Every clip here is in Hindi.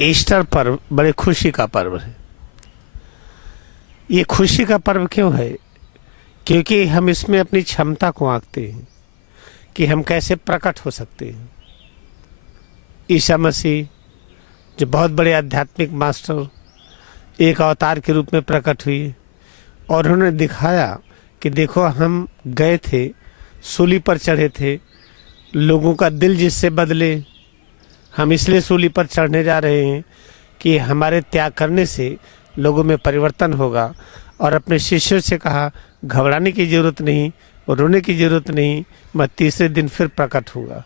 ईस्टर पर्व बड़े खुशी का पर्व है। ये खुशी का पर्व क्यों है? क्योंकि हम इसमें अपनी क्षमता को आंकते हैं कि हम कैसे प्रकट हो सकते हैं। ईसा मसीह जो बहुत बड़े आध्यात्मिक मास्टर एक अवतार के रूप में प्रकट हुए और उन्होंने दिखाया कि देखो, हम गए थे, सूली पर चढ़े थे, लोगों का दिल जिससे बदले। हम इसलिए सूली पर चढ़ने जा रहे हैं कि हमारे त्याग करने से लोगों में परिवर्तन होगा। और अपने शिष्यों से कहा, घबराने की जरूरत नहीं और रोने की जरूरत नहीं, मैं तीसरे दिन फिर प्रकट होगा।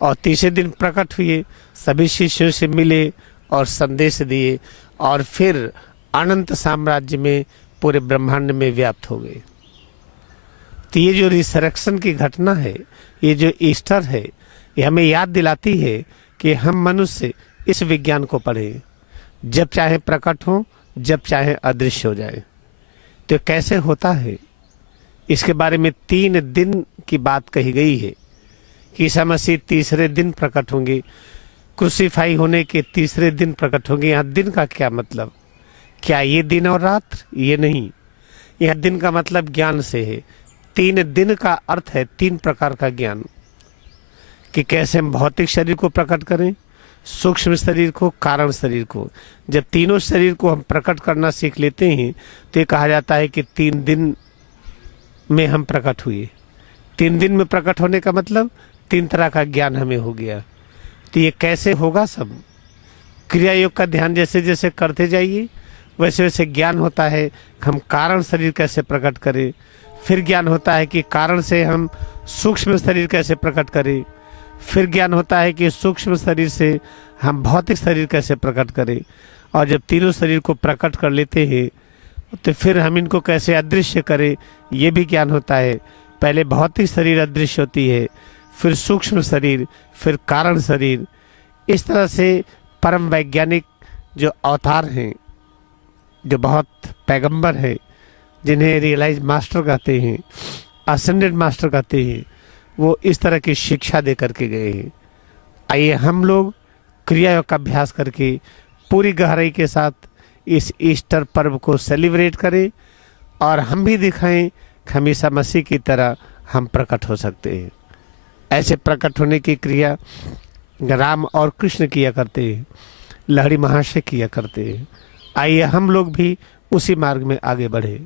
और तीसरे दिन प्रकट हुए, सभी शिष्यों से मिले और संदेश दिए और फिर अनंत साम्राज्य में पूरे ब्रह्मांड में व्याप्त हो गए। तो ये जो रिसरेक्शन की घटना है, ये जो ईस्टर है, ये हमें याद दिलाती है कि हम मनुष्य इस विज्ञान को पढ़ें, जब चाहे प्रकट हो, जब चाहे अदृश्य हो जाए। तो कैसे होता है, इसके बारे में 3 दिन की बात कही गई है कि ईसा मसीह तीसरे दिन प्रकट होंगे, क्रूसीफाई होने के तीसरे दिन प्रकट होंगे। यहाँ दिन का क्या मतलब? क्या ये दिन और रात? ये नहीं, यह दिन का मतलब ज्ञान से है। 3 दिन का अर्थ है 3 प्रकार का ज्ञान, कि कैसे हम भौतिक शरीर को प्रकट करें, सूक्ष्म शरीर को, कारण शरीर को। जब तीनों शरीर को हम प्रकट करना सीख लेते हैं तो ये कहा जाता है कि 3 दिन में हम प्रकट हुए। 3 दिन में प्रकट होने का मतलब 3 तरह का ज्ञान हमें हो गया। तो ये कैसे होगा? सब क्रिया योग का ध्यान जैसे जैसे करते जाइए वैसे वैसे ज्ञान होता है हम कारण शरीर कैसे प्रकट करें। फिर ज्ञान होता है कि कारण से हम सूक्ष्म शरीर कैसे प्रकट करें। फिर ज्ञान होता है कि सूक्ष्म शरीर से हम भौतिक शरीर कैसे प्रकट करें। और जब तीनों शरीर को प्रकट कर लेते हैं तो फिर हम इनको कैसे अदृश्य करें, ये भी ज्ञान होता है। पहले भौतिक शरीर अदृश्य होती है, फिर सूक्ष्म शरीर, फिर कारण शरीर। इस तरह से परम वैज्ञानिक जो अवतार हैं, जो बहुत पैगंबर हैं, जिन्हें रियलाइज मास्टर कहते हैं, असेंडेड मास्टर कहते हैं, वो इस तरह की शिक्षा दे करके गए हैं। आइए हम लोग क्रिया योग का अभ्यास करके पूरी गहराई के साथ इस ईस्टर पर्व को सेलिब्रेट करें और हम भी दिखाएं कि हम ईसा मसीह की तरह हम प्रकट हो सकते हैं। ऐसे प्रकट होने की क्रिया राम और कृष्ण किया करते हैं, लहड़ी महाशय किया करते हैं। आइए हम लोग भी उसी मार्ग में आगे बढ़े।